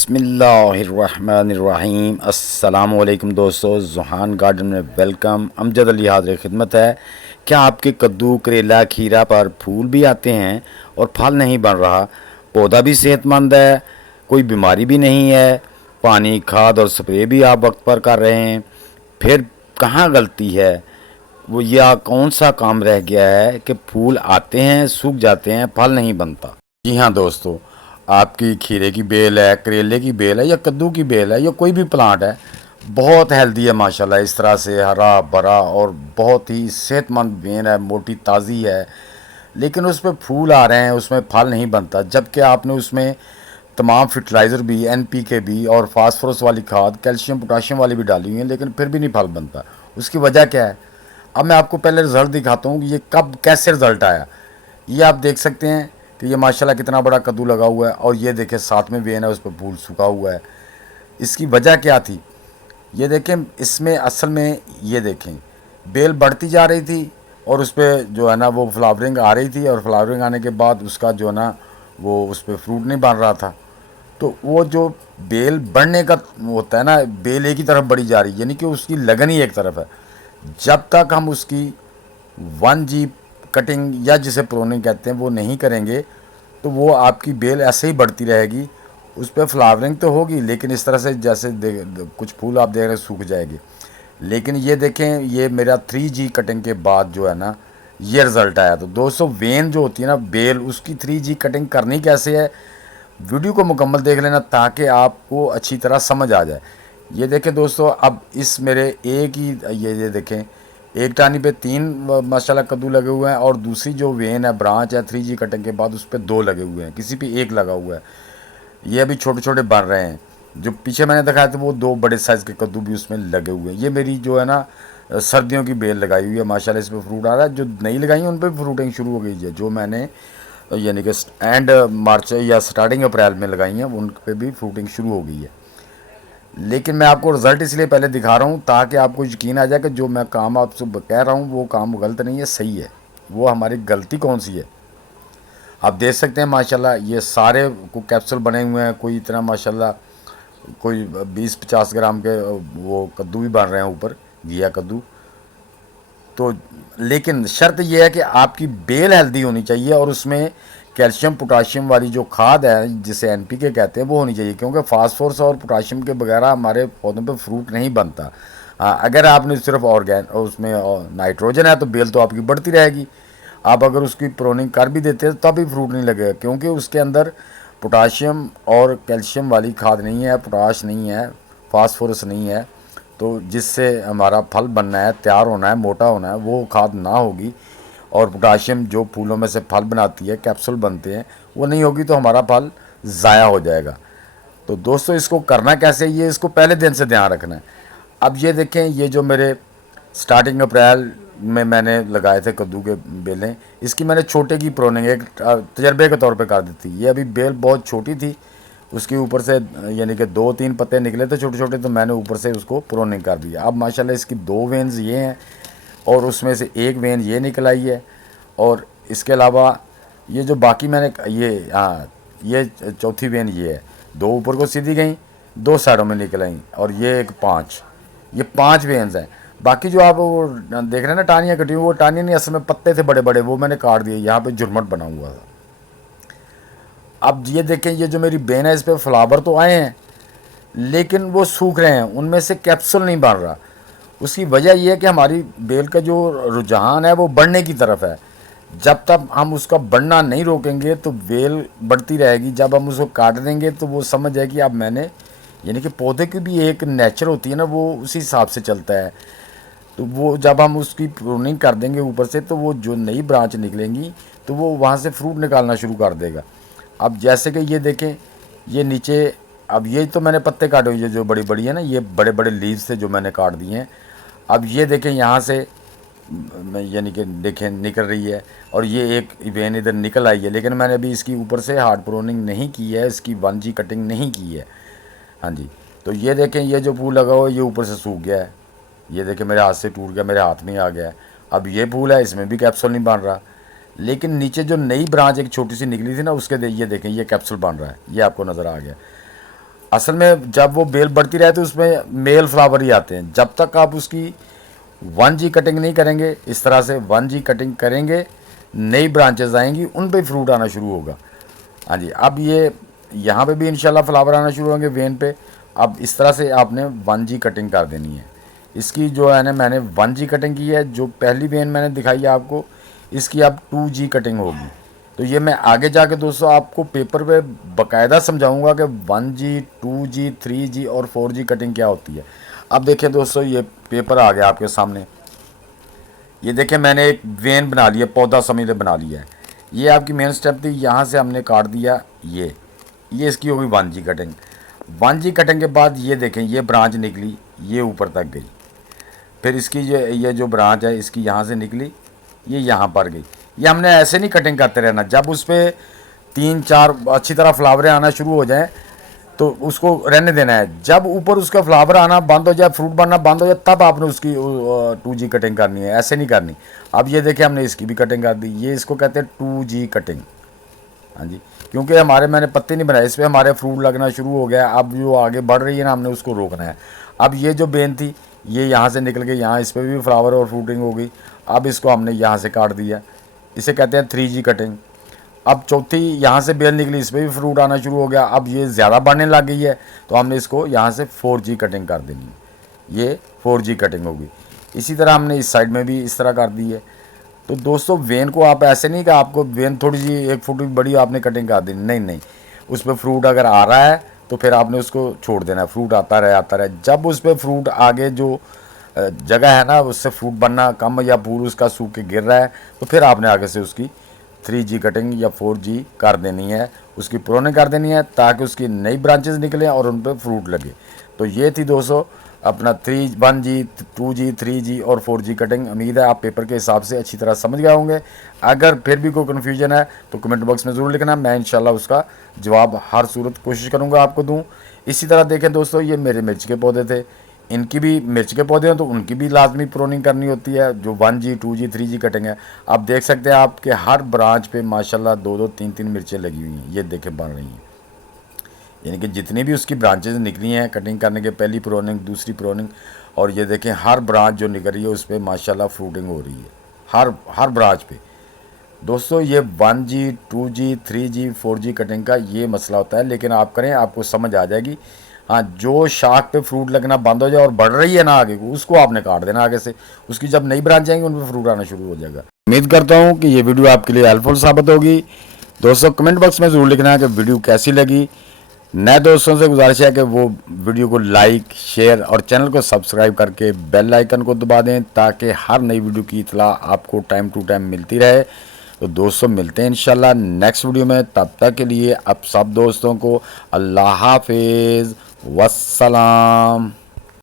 बिस्मिल्लाहिर्रहमानिर्रहीम। अस्सलाम वालेकुम दोस्तों, जुहान गार्डन में वेलकम। अमजद अली हाज़िर खिदमत है। क्या आपके कद्दू, करेला, खीरा पर फूल भी आते हैं और फल नहीं बन रहा? पौधा भी सेहतमंद है, कोई बीमारी भी नहीं है, पानी, खाद और स्प्रे भी आप वक्त पर कर रहे हैं, फिर कहाँ गलती है? वो या कौन सा काम रह गया है कि फूल आते हैं, सूख जाते हैं, फल नहीं बनता? जी हाँ दोस्तों, आपकी खीरे की बेल है, करेले की बेल है या कद्दू की बेल है या कोई भी प्लांट है, बहुत हेल्दी है माशाल्लाह। इस तरह से हरा भरा और बहुत ही सेहतमंद बेल है, मोटी ताज़ी है, लेकिन उस पर फूल आ रहे हैं, उसमें फल नहीं बनता। जबकि आपने उसमें तमाम फर्टिलाइज़र भी, एनपीके भी और फास्फोरस वाली खाद, कैल्शियम पोटाशियम वाली भी डाली हुई है, लेकिन फिर भी नहीं फल बनता। उसकी वजह क्या है? अब मैं आपको पहले रिज़ल्ट दिखाता हूँ कि ये कब कैसे रिज़ल्ट आया। ये आप देख सकते हैं कि ये माशाल्लाह कितना बड़ा कद्दू लगा हुआ है, और ये देखें साथ में वेन है, उस पर फूल सूखा हुआ है। इसकी वजह क्या थी? ये देखें, इसमें असल में ये देखें, बेल बढ़ती जा रही थी और उस पर जो है ना वो फ्लावरिंग आ रही थी, और फ्लावरिंग आने के बाद उसका जो है ना वो उस पर फ्रूट नहीं बन रहा था। तो वो जो बेल बढ़ने का होता है ना, बेल एक ही तरफ बढ़ी जा रही है, यानी कि उसकी लगन ही एक तरफ है। जब तक हम उसकी 1G कटिंग या जिसे प्रोनिंग कहते हैं वो नहीं करेंगे, तो वो आपकी बेल ऐसे ही बढ़ती रहेगी। उस पर फ्लावरिंग तो होगी, लेकिन इस तरह से जैसे कुछ फूल आप देख रहे हैं सूख जाएंगे। लेकिन ये देखें, ये मेरा 3G कटिंग के बाद जो है ना ये रिज़ल्ट आया। तो दोस्तों, वेन जो होती है ना बेल, उसकी 3G कटिंग करनी कैसे है, वीडियो को मुकम्मल देख लेना ताकि आपको अच्छी तरह समझ आ जाए। ये देखें दोस्तों, अब इस मेरे एक ही ये देखें, एक टानी पे 3 माशाल्लाह कद्दू लगे हुए हैं, और दूसरी जो वेन है, ब्रांच है 3G कटिंग के बाद, उस पर 2 लगे हुए हैं, किसी पे 1 लगा हुआ है। ये अभी छोटे छोटे बन रहे हैं। जो पीछे मैंने दिखाया था वो 2 बड़े साइज़ के कद्दू भी उसमें लगे हुए हैं। ये मेरी जो है ना सर्दियों की बेल लगाई हुई है, माशाल्लाह इस पर फ्रूट आ रहा है। जो नहीं लगाई है उन पर फ्रूटिंग शुरू हो गई है। जो मैंने यानी कि एंड मार्च या स्टार्टिंग अप्रैल में लगाई हैं उन पे भी फ्रूटिंग शुरू हो गई है। लेकिन मैं आपको रिज़ल्ट इसलिए पहले दिखा रहा हूँ ताकि आपको यकीन आ जाए कि जो मैं काम आपसे कह रहा हूँ वो काम गलत नहीं है, सही है। वो हमारी गलती कौन सी है? आप देख सकते हैं माशाल्लाह ये सारे को कैप्सूल बने हुए हैं। कोई इतना माशाल्लाह कोई 20-50 ग्राम के वो कद्दू भी बन रहे हैं ऊपर, घिया कद्दू। तो लेकिन शर्त यह है कि आपकी बेल हेल्दी होनी चाहिए, और उसमें कैल्शियम पोटाशियम वाली जो खाद है जिसे एनपीके कहते हैं वो होनी चाहिए, क्योंकि फास्फोरस और पोटाशियम के बगैर हमारे पौधों पे फ्रूट नहीं बनता। हाँ, अगर आपने सिर्फ ऑर्गेन उसमें नाइट्रोजन है तो बेल तो आपकी बढ़ती रहेगी। आप अगर उसकी प्रोनिंग कर भी देते हैं तब भी फ्रूट नहीं लगेगा, क्योंकि उसके अंदर पोटाशियम और कैल्शियम वाली खाद नहीं है, पोटाश नहीं है, फास्फोरस नहीं है। तो जिससे हमारा फल बनना है, तैयार होना है, मोटा होना है, वो खाद ना होगी। और पोटाशियम जो फूलों में से फल बनाती है, कैप्सूल बनते हैं, वो नहीं होगी तो हमारा फल ज़ाया हो जाएगा। तो दोस्तों, इसको करना कैसे, ये इसको पहले दिन से ध्यान रखना है। अब ये देखें, ये जो मेरे स्टार्टिंग अप्रैल में मैंने लगाए थे कद्दू के बेलें, इसकी मैंने छोटे की प्रोनिंग एक तजर्बे के तौर पे कर दी थी। ये अभी बेल बहुत छोटी थी, उसके ऊपर से यानी कि 2-3 पत्ते निकले थे छोटे छोटे, तो मैंने ऊपर से उसको प्रोनिंग कर दिया। अब माशाल्लाह इसकी 2 वेन्स ये हैं, और उसमें से 1 वेन ये निकल आई है। और इसके अलावा ये जो बाकी मैंने ये ये चौथी वेन ये है, 2 ऊपर को सीधी गई, 2 साइडों में निकल आई, और ये एक 5, ये 5 वेन्स हैं। बाकी जो आप वो देख रहे हैं ना टानियाँ कटी हुई, वो टानियाँ नहीं, असल में पत्ते थे बड़े बड़े, वो मैंने काट दिए। यहाँ पे झुरमट बना हुआ था। अब ये देखें, ये जो मेरी बेन है इस पर फ्लावर तो आए हैं, लेकिन वो सूख रहे हैं, उनमें से कैप्सूल नहीं बन रहा। उसकी वजह यह है कि हमारी बेल का जो रुझान है वो बढ़ने की तरफ है। जब तक हम उसका बढ़ना नहीं रोकेंगे तो बेल बढ़ती रहेगी। जब हम उसको काट देंगे तो वो समझ जाए कि अब मैंने, यानी कि पौधे की भी एक नेचर होती है ना, वो उसी हिसाब से चलता है। तो वो जब हम उसकी प्रूनिंग कर देंगे ऊपर से, तो वो जो नई ब्रांच निकलेंगी तो वो वहाँ से फ्रूट निकालना शुरू कर देगा। अब जैसे कि ये देखें, ये नीचे, अब ये तो मैंने पत्ते काटे हुए जो बड़ी बड़ी है ना, ये बड़े बड़े लीव्स थे जो मैंने काट दिए हैं। अब ये देखें यहाँ से यानी कि देखें निकल रही है, और ये एक वेन इधर निकल आई है, लेकिन मैंने अभी इसकी ऊपर से हार्ड प्रोनिंग नहीं की है, इसकी 1G कटिंग नहीं की है। हाँ जी, तो ये देखें, ये जो फूल लगा हुआ है ये ऊपर से सूख गया है। ये देखें मेरे हाथ से टूट गया, मेरे हाथ में आ गया है। अब ये फूल है, इसमें भी कैप्सूल नहीं बन रहा, लेकिन नीचे जो नई ब्रांच एक छोटी सी निकली थी ना, उसके ये देखें ये कैप्सूल बन रहा है, ये आपको नज़र आ गया। असल में जब वो बेल बढ़ती रहे तो उसमें मेल फ्लावर ही आते हैं। जब तक आप उसकी 1G कटिंग नहीं करेंगे, इस तरह से 1G कटिंग करेंगे, नई ब्रांचेस आएंगी, उन पे फ्रूट आना शुरू होगा। हाँ जी, अब ये यहाँ पे भी इंशाल्लाह फ्लावर आना शुरू होंगे वेन पे। अब इस तरह से आपने 1G कटिंग कर देनी है। इसकी जो है ना, मैंने 1G कटिंग की है। जो पहली वेन मैंने दिखाई है आपको, इसकी अब 2G कटिंग होगी। तो ये मैं आगे जाके दोस्तों आपको पेपर पे बाकायदा समझाऊंगा कि 1G 2G 3G और 4G कटिंग क्या होती है। अब देखिए दोस्तों, ये पेपर आ गया आपके सामने। ये देखें, मैंने एक वेन बना लिया, पौधा समझ ले बना लिया है। ये आपकी मेन स्टेप थी, यहाँ से हमने काट दिया। ये इसकी होगी 1G कटिंग। 1G कटिंग के बाद ये देखें, ये ब्रांच निकली, ये ऊपर तक गई। फिर इसकी ये जो ब्रांच है, इसकी यहाँ से निकली, ये यहाँ पर गई। ये हमने ऐसे नहीं कटिंग करते रहना। जब उस पर 3-4 अच्छी तरह फ्लावरें आना शुरू हो जाएं तो उसको रहने देना है। जब ऊपर उसका फ्लावर आना बंद हो जाए, फ्रूट बनना बंद हो जाए, तब आपने उसकी 2G कटिंग करनी है, ऐसे नहीं करनी। अब ये देखिए, हमने इसकी भी कटिंग कर दी। ये इसको कहते हैं 2G कटिंग। हाँ जी, क्योंकि मैंने पत्ते नहीं बनाए, इस पर हमारे फ्रूट लगना शुरू हो गया। अब जो आगे बढ़ रही है ना, हमने उसको रोकना है। अब ये जो बेन थी, ये यहाँ से निकल के यहाँ, इस पर भी फ्लावर और फ्रूटिंग हो गई। अब इसको हमने यहाँ से काट दिया, इसे कहते हैं 3G कटिंग। अब चौथी यहाँ से बेल निकली, इस पर भी फ्रूट आना शुरू हो गया। अब ये ज़्यादा बढ़ने लग गई है, तो हमने इसको यहाँ से 4G कटिंग कर देनी है। ये 4G कटिंग होगी। इसी तरह हमने इस साइड में भी इस तरह कर दी है। तो दोस्तों, वेन को आप ऐसे नहीं कि आपको वेन थोड़ी सी 1 फुट बड़ी आपने कटिंग कर देनी, नहीं नहीं। उस पर फ्रूट अगर आ रहा है तो फिर आपने उसको छोड़ देना है, फ्रूट आता रहे। जब उस पर फ्रूट आगे जो जगह है ना, उससे फ्रूट बनना कम या फूल उसका सूख के गिर रहा है, तो फिर आपने आगे से उसकी 3G कटिंग या 4G कर देनी है, उसकी प्रोनिंग कर देनी है, ताकि उसकी नई ब्रांचेस निकलें और उन पर फ्रूट लगे। तो ये थी दोस्तों अपना 1G 2G 3G और 4G कटिंग। उम्मीद है आप पेपर के हिसाब से अच्छी तरह समझ गए होंगे। अगर फिर भी कोई कन्फ्यूजन है तो कमेंट बॉक्स में ज़रूर लिखना, मैं इंशाल्लाह उसका जवाब हर सूरत कोशिश करूँगा आपको दूँ। इसी तरह देखें दोस्तों, ये मेरे मिर्च के पौधे थे, इनकी भी मिर्च के पौधे हैं तो उनकी भी लाजमी प्रोनिंग करनी होती है। जो 1G 2G 3G कटिंग है, आप देख सकते हैं आपके हर ब्रांच पे माशाल्लाह 2-2 3-3 मिर्चें लगी हुई हैं। ये देखें बन रही हैं, यानी कि जितनी भी उसकी ब्रांचेज निकली हैं कटिंग करने के, पहली प्रोनिंग, दूसरी प्रोनिंग, और ये देखें हर ब्रांच जो निकल रही है उस पर माशाल्लाह फ्रूटिंग हो रही है हर ब्रांच पे। दोस्तों, ये 1G 2G 3G 4G cutting का ये मसला होता है, लेकिन आप करें, आपको समझ आ जाएगी। हाँ, जो शाख पे फ्रूट लगना बंद हो जाए और बढ़ रही है ना आगे को, उसको आपने काट देना आगे से। उसकी जब नई ब्रांच आएंगी उन पर फ्रूट आना शुरू हो जाएगा। उम्मीद करता हूँ कि ये वीडियो आपके लिए हेल्पफुल साबित होगी। दोस्तों, कमेंट बॉक्स में ज़रूर लिखना है कि वीडियो कैसी लगी। नए दोस्तों से गुजारिश है कि वो वीडियो को लाइक, शेयर और चैनल को सब्सक्राइब करके बेल आइकन को दबा दें, ताकि हर नई वीडियो की इतला आपको टाइम टू टाइम मिलती रहे। तो दोस्तों, मिलते हैं इंशाल्लाह नेक्स्ट वीडियो में। तब तक के लिए अब सब दोस्तों को अल्लाह हाफिज़, वस्सलाम।